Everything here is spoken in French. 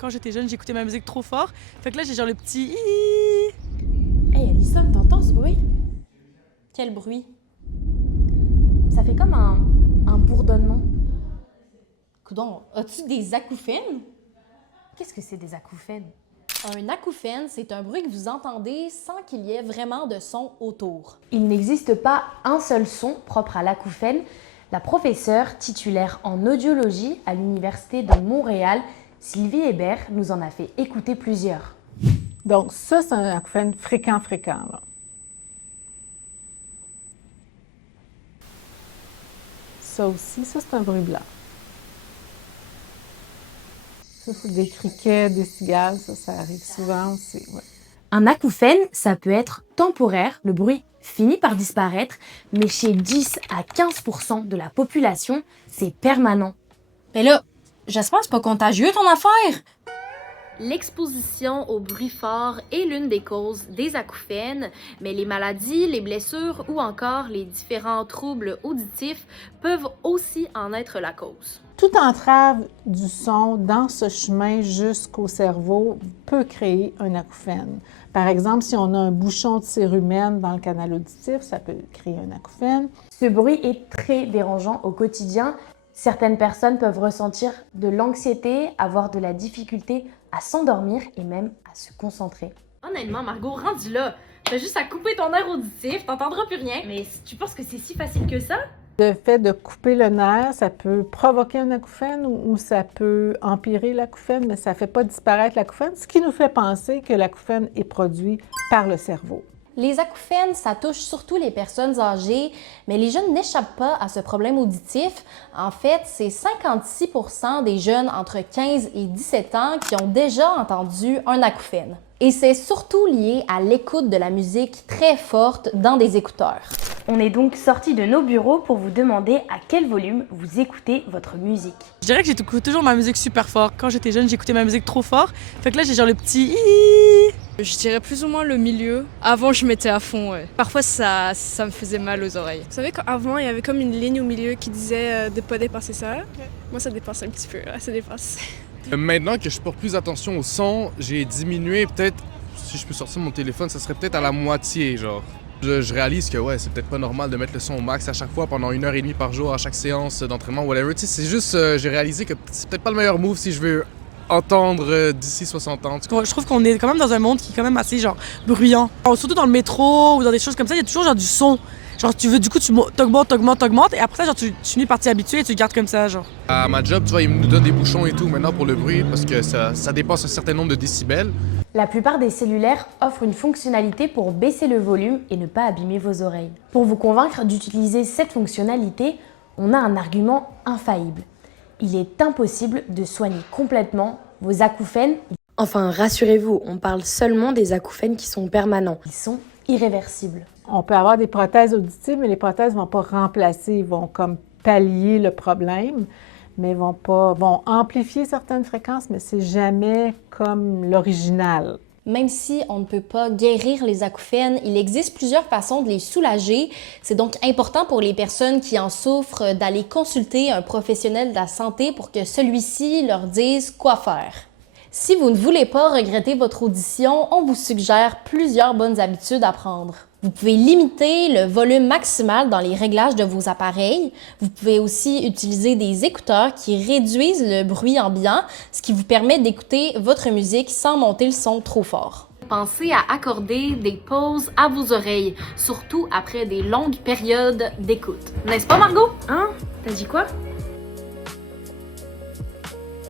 quand j'étais jeune, j'écoutais ma musique trop fort. Fait que là, j'ai genre le petit... Hey Alison, t'entends ce bruit? Quel bruit? Ça fait comme un bourdonnement. Coudonc, as-tu des acouphènes? Qu'est-ce que c'est des acouphènes? Un acouphène, c'est un bruit que vous entendez sans qu'il y ait vraiment de son autour. Il n'existe pas un seul son propre à l'acouphène. La professeure titulaire en audiologie à l'Université de Montréal, Sylvie Hébert, nous en a fait écouter plusieurs. Donc ça, c'est un acouphène fréquent, là. Ça aussi, ça c'est un bruit blanc. Ça, c'est des criquets, des cigales, ça arrive souvent aussi. Ouais. Un acouphène, ça peut être temporaire, le bruit finit par disparaître, mais chez 10 à 15% de la population, c'est permanent. Mais là, j'espère que c'est pas contagieux ton affaire! L'exposition au bruit fort est l'une des causes des acouphènes, mais les maladies, les blessures ou encore les différents troubles auditifs peuvent aussi en être la cause. Toute entrave du son dans ce chemin jusqu'au cerveau peut créer un acouphène. Par exemple, si on a un bouchon de cérumen dans le canal auditif, ça peut créer un acouphène. Ce bruit est très dérangeant au quotidien. Certaines personnes peuvent ressentir de l'anxiété, avoir de la difficulté à s'endormir et même à se concentrer. Honnêtement, Margot, rendu là, t'as juste à couper ton nerf auditif, t'entendras plus rien. Mais tu penses que c'est si facile que ça? Le fait de couper le nerf, ça peut provoquer un acouphène ou ça peut empirer l'acouphène, mais ça ne fait pas disparaître l'acouphène, ce qui nous fait penser que l'acouphène est produit par le cerveau. Les acouphènes, ça touche surtout les personnes âgées, mais les jeunes n'échappent pas à ce problème auditif. En fait, c'est 56% des jeunes entre 15 et 17 ans qui ont déjà entendu un acouphène. Et c'est surtout lié à l'écoute de la musique très forte dans des écouteurs. On est donc sortis de nos bureaux pour vous demander à quel volume vous écoutez votre musique. Je dirais que j'écoute toujours ma musique super fort. Quand j'étais jeune, j'écoutais ma musique trop fort. Fait que là, j'ai genre le petit... Je dirais plus ou moins le milieu. Avant, je mettais à fond, ouais. Parfois, ça me faisait mal aux oreilles. Vous savez qu'avant, il y avait comme une ligne au milieu qui disait de ne pas dépasser ça. Moi, ça dépasse un petit peu, là, ça dépasse. Maintenant que je porte plus attention au son, j'ai diminué peut-être, si je peux sortir mon téléphone, ça serait peut-être à la moitié, genre. Je réalise que ouais, c'est peut-être pas normal de mettre le son au max à chaque fois pendant 1h30 par jour, à chaque séance d'entraînement, whatever. Tu sais, c'est juste, j'ai réalisé que c'est peut-être pas le meilleur move si je veux entendre d'ici 60 ans. Je trouve qu'on est quand même dans un monde qui est quand même assez genre bruyant. Surtout dans le métro ou dans des choses comme ça, il y a toujours genre du son. Genre tu veux, du coup tu t'augmentes et après ça genre tu finis par t'y habituer et tu le gardes comme ça genre. À ma job, tu vois, ils nous donnent des bouchons et tout maintenant pour le bruit parce que ça dépasse un certain nombre de décibels. La plupart des cellulaires offrent une fonctionnalité pour baisser le volume et ne pas abîmer vos oreilles. Pour vous convaincre d'utiliser cette fonctionnalité, on a un argument infaillible. Il est impossible de soigner complètement vos acouphènes. Enfin, rassurez-vous, on parle seulement des acouphènes qui sont permanents. Ils sont irréversibles. On peut avoir des prothèses auditives, mais les prothèses ne vont pas remplacer, ils vont comme pallier le problème, mais vont amplifier certaines fréquences, mais c'est jamais comme l'original. Même si on ne peut pas guérir les acouphènes, il existe plusieurs façons de les soulager. C'est donc important pour les personnes qui en souffrent d'aller consulter un professionnel de la santé pour que celui-ci leur dise quoi faire. Si vous ne voulez pas regretter votre audition, on vous suggère plusieurs bonnes habitudes à prendre. Vous pouvez limiter le volume maximal dans les réglages de vos appareils. Vous pouvez aussi utiliser des écouteurs qui réduisent le bruit ambiant, ce qui vous permet d'écouter votre musique sans monter le son trop fort. Pensez à accorder des pauses à vos oreilles, surtout après des longues périodes d'écoute. N'est-ce pas, Margot? Hein? T'as dit quoi?